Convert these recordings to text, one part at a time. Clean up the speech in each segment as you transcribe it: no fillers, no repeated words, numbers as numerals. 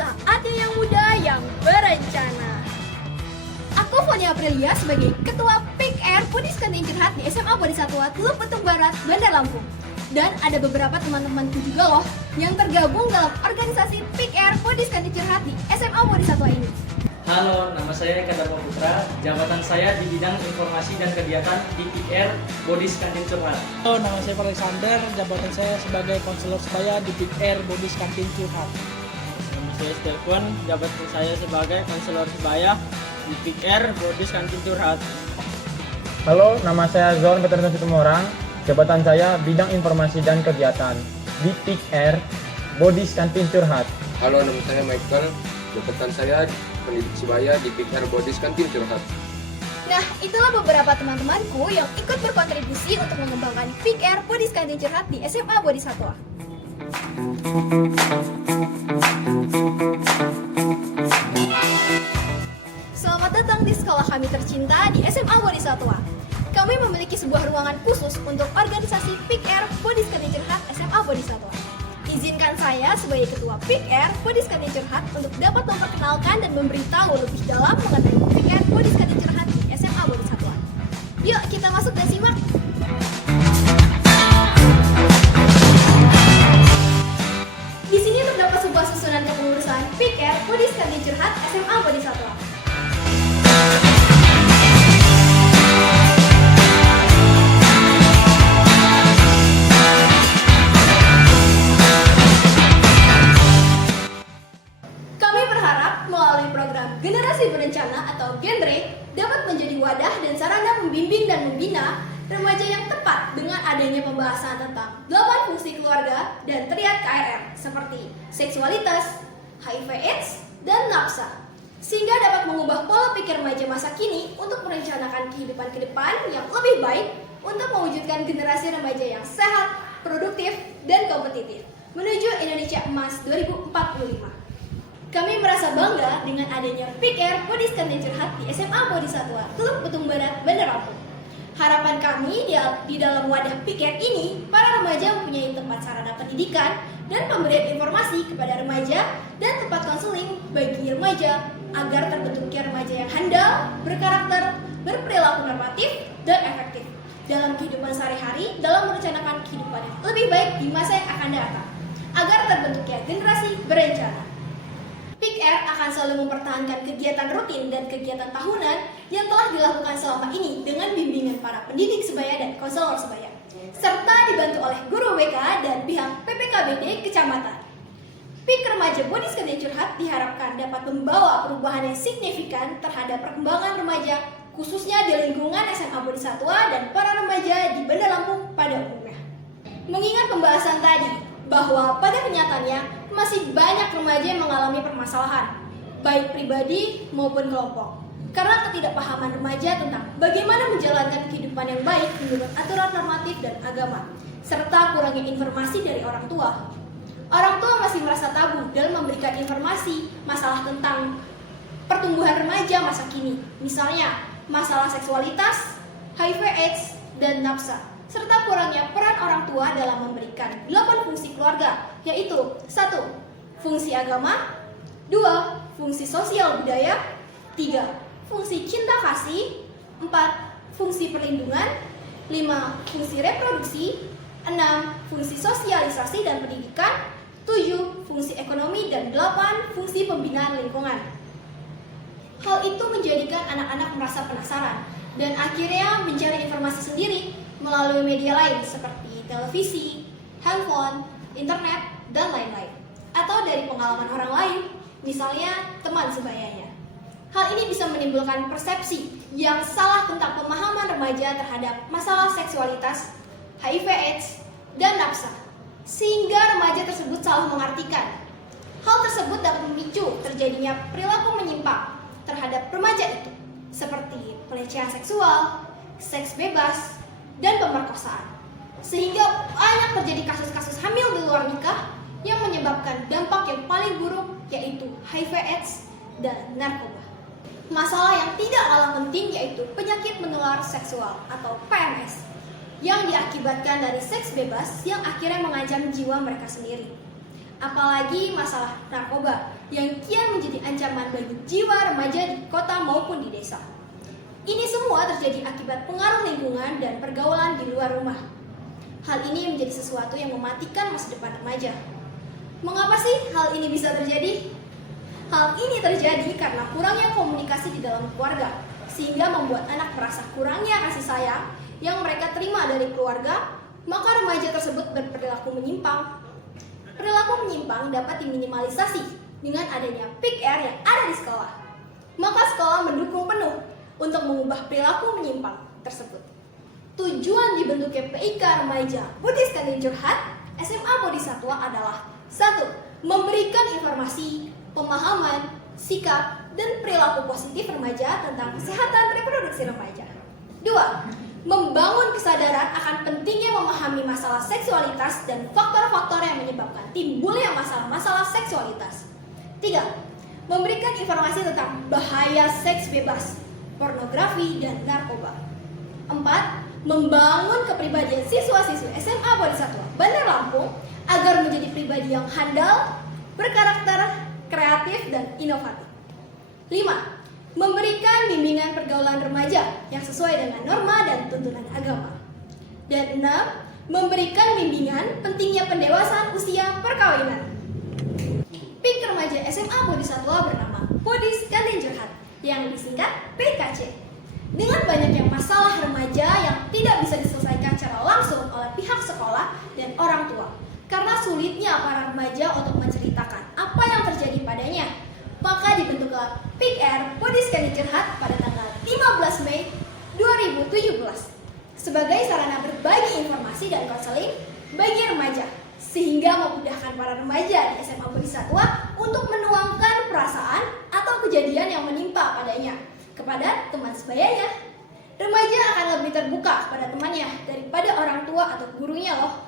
Saatnya yang muda yang berencana. Aku Foni Aprilia sebagai Ketua PIK Air Pudis Kantin Curhat di SMA Bodhisatwa Teluk Betung Barat, Bandar Lampung. Dan ada beberapa teman-temanku juga loh yang tergabung dalam organisasi PIK Air Pudis Kantin Curhat di SMA Bodhisatwa ini. Halo, nama saya Eka Dharma Putra. Jabatan saya di bidang informasi dan kegiatan di PIK Bodis Kantin Curhat. Halo, nama saya Alexander. Jabatan saya sebagai konselor sebaya di PIK Bodis Kantin Curhat. Nama saya Stelpon. Jabatan saya sebagai konselor sebaya di PIK Bodis Kantin Curhat. Halo, nama saya Zon Peterson Situmorang. Jabatan saya bidang informasi dan kegiatan di PIK Bodis Kantin Curhat. Halo, nama saya Michael. Jabatan saya pendidik sebaya di PIK Bodis Kantin Curhat. Nah, itulah beberapa teman-temanku yang ikut berkontribusi untuk mengembangkan PIK Bodis Kantin Curhat di SMA Bodhisatwa. Selamat datang di sekolah kami tercinta di SMA Bodhisatwa. Kami memiliki sebuah ruangan khusus untuk organisasi PIK Bodis Kantin Curhat SMA Bodhisatwa. Izinkan saya sebagai Ketua PIK Bodis Kantin Curhat untuk dapat memperkenalkan dan memberitahu lebih dalam mengenai PIK Bodis Kantin Curhat di SMA Bodhisatwa. Yuk kita masuk dan simak. Di sini terdapat sebuah susunan kepengurusan PIK Bodis Kantin Curhat SMA Bodhisatwa. Generasi Berencana atau Genre dapat menjadi wadah dan sarana membimbing dan membina remaja yang tepat dengan adanya pembahasan tentang 8 fungsi keluarga dan triad KRR seperti seksualitas, HIV/AIDS, dan nafsa, sehingga dapat mengubah pola pikir remaja masa kini untuk merencanakan kehidupan ke depan yang lebih baik untuk mewujudkan generasi remaja yang sehat, produktif, dan kompetitif menuju Indonesia Emas 2045. Kami merasa bangga dengan adanya PIK Bodis Kantin Curhat di SMA Bodhisatwa Teluk Betung Barat, Bandar Lampung. Harapan kami di dalam wadah PIK ini, para remaja mempunyai tempat sarana pendidikan dan pemberian informasi kepada remaja dan tempat konseling bagi remaja agar terbentuknya remaja yang handal, berkarakter, berperilaku normatif, dan efektif dalam kehidupan sehari-hari dalam merencanakan kehidupan yang lebih baik di masa yang akan datang agar terbentuknya generasi berencana. PIK akan selalu mempertahankan kegiatan rutin dan kegiatan tahunan yang telah dilakukan selama ini dengan bimbingan para pendidik sebaya dan konselor sebaya, serta dibantu oleh guru WK dan pihak PPKBD Kecamatan. PIK Remaja Bodis Kantin Curhat diharapkan dapat membawa perubahan yang signifikan terhadap perkembangan remaja, khususnya di lingkungan SMA Bodhisatwa dan para remaja di Bandar Lampung pada umumnya. Mengingat pembahasan tadi, bahwa pada kenyataannya masih banyak remaja yang mengalami permasalahan, baik pribadi maupun kelompok, karena ketidakpahaman remaja tentang bagaimana menjalankan kehidupan yang baik menurut aturan normatif dan agama, serta kurangnya informasi dari orang tua. Orang tua masih merasa tabu dalam memberikan informasi masalah tentang pertumbuhan remaja masa kini, misalnya masalah seksualitas, HIV/AIDS, dan nafsa, serta kurangnya peran orang tua dalam memberikan 8 fungsi keluarga, yaitu 1. Fungsi agama, 2. Fungsi sosial budaya, 3. Fungsi cinta kasih, 4. Fungsi perlindungan, 5. Fungsi reproduksi, 6. Fungsi sosialisasi dan pendidikan, 7. Fungsi ekonomi, dan 8. Fungsi pembinaan lingkungan. Hal itu menjadikan anak-anak merasa penasaran dan akhirnya mencari informasi sendiri melalui media lain seperti televisi, handphone, internet, dan lain-lain, atau dari pengalaman orang lain, misalnya teman sebayanya. Hal ini bisa menimbulkan persepsi yang salah tentang pemahaman remaja terhadap masalah seksualitas, HIV/AIDS, dan nafsa, sehingga remaja tersebut salah mengartikan. Hal tersebut dapat memicu terjadinya perilaku menyimpang terhadap remaja itu, seperti pelecehan seksual, seks bebas, dan pemerkosaan, sehingga banyak terjadi kasus-kasus hamil di luar nikah yang menyebabkan dampak yang paling buruk, yaitu HIV/AIDS dan narkoba. Masalah yang tidak kalah penting yaitu penyakit menular seksual atau PMS yang diakibatkan dari seks bebas yang akhirnya mengancam jiwa mereka sendiri. apalagi masalah narkoba yang kian menjadi ancaman bagi jiwa remaja di kota maupun di desa. Ini semua terjadi akibat pengaruh lingkungan dan pergaulan di luar rumah. Hal ini menjadi sesuatu yang mematikan masa depan remaja. Mengapa sih hal ini bisa terjadi? Hal ini terjadi karena kurangnya komunikasi di dalam keluarga, sehingga membuat anak merasa kurangnya kasih sayang yang mereka terima dari keluarga, maka remaja tersebut berperilaku menyimpang. Perilaku menyimpang dapat diminimalisasi dengan adanya PIK-R yang ada di sekolah. Maka sekolah mendukung penuh untuk mengubah perilaku menyimpang tersebut. Tujuan dibentuknya PIK Remaja Buddhist Kantin Curhat SMA Bodhisatwa adalah 1. Memberikan informasi, pemahaman, sikap, dan perilaku positif remaja tentang kesehatan reproduksi remaja. 2. Membangun kesadaran akan pentingnya memahami masalah seksualitas dan faktor-faktor yang menyebabkan timbulnya masalah-masalah seksualitas. 3. Memberikan informasi tentang bahaya seks bebas, pornografi, dan narkoba. 4. Membangun kepribadian siswa-siswi SMA Bodhisatwa Bandar Lampung agar menjadi pribadi yang handal, berkarakter, kreatif, dan inovatif. 5. Memberikan bimbingan pergaulan remaja yang sesuai dengan norma dan tuntunan agama. Dan 6. Memberikan bimbingan pentingnya pendewasaan usia perkawinan. PIK Remaja SMA Bodhisatwa bernama Buddhist Kantin Curhat yang disingkat PKC. Dengan banyaknya masalah remaja yang tidak bisa diselesaikan secara langsung oleh pihak sekolah dan orang tua, karena sulitnya para remaja untuk menceritakan apa yang terjadi padanya, maka dibentuklah PIK-R Buddhist Kantin Curhat pada tanggal 15 Mei 2017 sebagai sarana berbagi informasi dan konseling bagi remaja, sehingga memudahkan para remaja di SMA Bodhisatwa untuk menuangkan perasaan atau kejadian yang menimpa padanya kepada teman sebayanya. Remaja akan lebih terbuka kepada temannya daripada orang tua atau gurunya loh.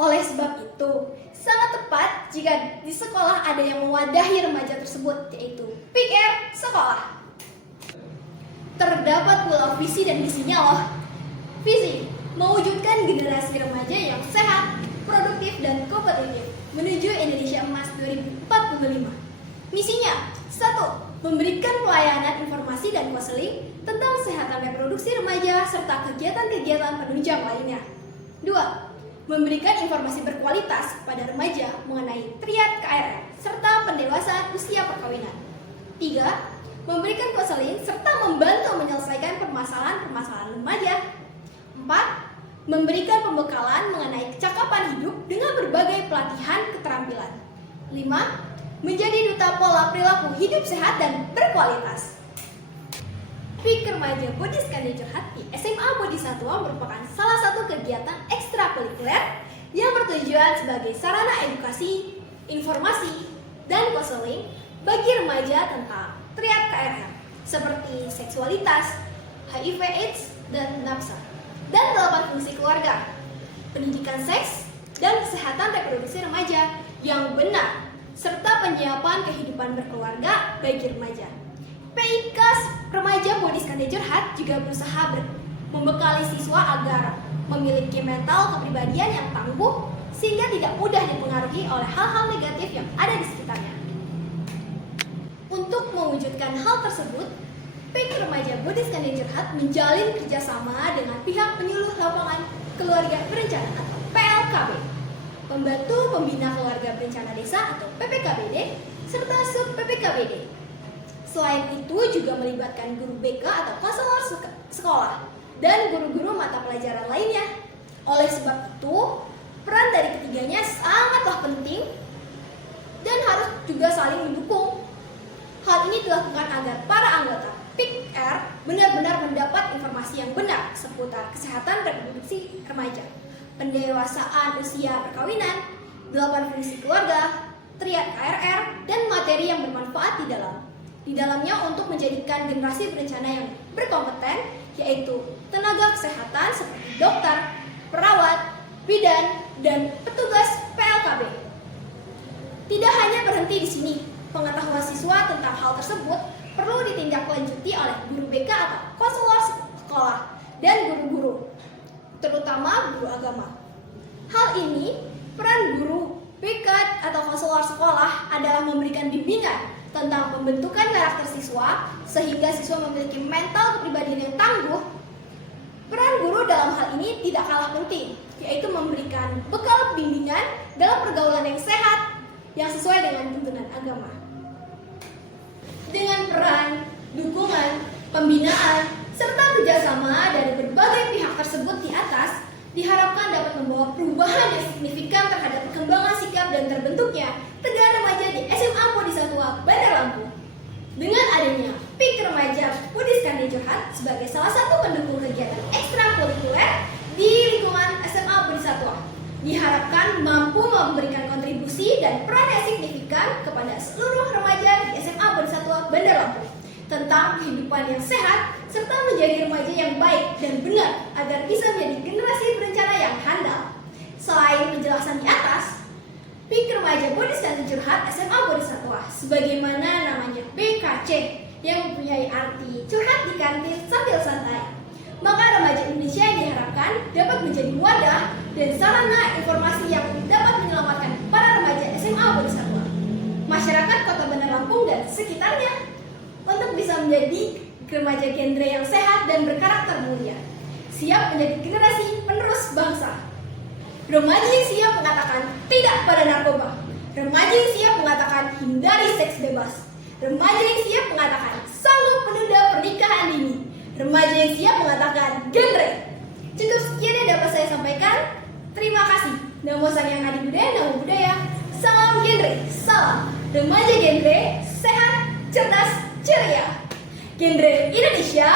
Oleh sebab itu, sangat tepat jika di sekolah ada yang mewadahi remaja tersebut, yaitu PIK-R sekolah. Terdapat pula visi dan misinya loh. Visi, mewujudkan generasi remaja yang sehat, produktif, dan kompetitif menuju Indonesia Emas 2045. Misinya, 1. Memberikan pelayanan informasi dan konseling tentang kesehatan reproduksi remaja serta kegiatan-kegiatan penunjang lainnya. 2. Memberikan informasi berkualitas kepada remaja mengenai triad KRL serta pendewasaan usia perkawinan. 3. Memberikan konseling serta membantu menyelesaikan permasalahan-permasalahan remaja. 4. Memberikan pembekalan mengenai kecakapan hidup dengan berbagai pelatihan keterampilan. 5. Menjadi duta pola perilaku hidup sehat dan berkualitas. PIK Remaja Buddhist Kantin Curhat di SMA Bodhisatwa merupakan salah satu kegiatan ekstrakurikuler yang bertujuan sebagai sarana edukasi, informasi, dan konseling bagi remaja tentang triad KRL seperti seksualitas, HIV/AIDS, dan nafsa, dan 8 fungsi keluarga, pendidikan seks, dan kesehatan reproduksi remaja yang benar, serta penyiapan kehidupan berkeluarga bagi remaja. PIK Remaja Buddhist Kantin Curhat juga berusaha membekali siswa agar memiliki mental kepribadian yang tangguh sehingga tidak mudah dipengaruhi oleh hal-hal negatif yang ada di sekitarnya. Untuk mewujudkan hal tersebut, PIK Remaja Buddhist Kantin Curhat menjalin kerjasama dengan pihak penyuluh lapangan keluarga berencana atau PLKB, pembantu pembina keluarga berencana desa atau PPKBD, serta sub PPKBD. Selain itu juga melibatkan guru BK atau konselor sekolah dan guru-guru mata pelajaran lainnya. Oleh sebab itu, peran dari ketiganya sangatlah penting dan harus juga saling mendukung. Hal ini dilakukan agar para anggota PIK-R benar-benar mendapat informasi yang benar seputar kesehatan reproduksi remaja, pendewasaan usia perkawinan, 8 fungsi keluarga, triad KRR, dan materi yang bermanfaat di dalamnya untuk menjadikan generasi berencana yang berkompeten, yaitu tenaga kesehatan seperti dokter, perawat, bidan, dan petugas PLKB. Tidak hanya berhenti di sini, pengetahuan siswa tentang hal tersebut perlu ditindaklanjuti oleh guru BK atau konselor sekolah dan guru-guru, terutama guru agama. Hal ini, peran guru PIKAD atau konselor sekolah adalah memberikan bimbingan tentang pembentukan karakter siswa sehingga siswa memiliki mental kepribadian yang tangguh. Peran guru dalam hal ini tidak kalah penting, yaitu memberikan bekal bimbingan dalam pergaulan yang sehat yang sesuai dengan tuntunan agama. Dengan peran, dukungan, pembinaan, serta kerjasama dari berbagai pihak tersebut di atas, diharapkan dapat membawa perubahan yang signifikan terhadap perkembangan sikap dan terbentuknya Tegar Remaja di SMA Budi Satwa, Bandar Lampung. Dengan adanya PIK Remaja Budi Kantin Curhat sebagai salah satu pendukung kegiatan ekstrakurikuler di lingkungan SMA Budi Satwa, diharapkan mampu memberikan kontribusi dan peran yang signifikan kepada seluruh remaja di SMA Budi Satwa, Bandar Lampung tentang kehidupan yang sehat serta menjadi remaja yang baik dan benar agar bisa menjadi generasi berencana yang handal. Selain penjelasan di atas, PIK Remaja Budi Kantin Curhat SMA Budi Satwa sebagaimana namanya BKC yang mempunyai arti curhat di kantin sambil santai, maka remaja Indonesia diharapkan dapat menjadi wadah dan sarana informasi yang dapat menyelamatkan para remaja SMA Budi Satwa, masyarakat Kota Bandar Lampung dan sekitarnya untuk bisa menjadi remaja genre yang sehat dan berkarakter mulia, siap menjadi generasi penerus bangsa. Remaja yang siap mengatakan tidak pada narkoba, remaja yang siap mengatakan hindari seks bebas, remaja yang siap mengatakan sanggup menunda pernikahan dini, remaja yang siap mengatakan genre. Cukup sekian yang dapat saya sampaikan. Terima kasih. Namo Sang Yang Adi Budaya, Namo Budaya. Salam genre, salam remaja genre, sehat, cerdas, ceria. Genre Indonesia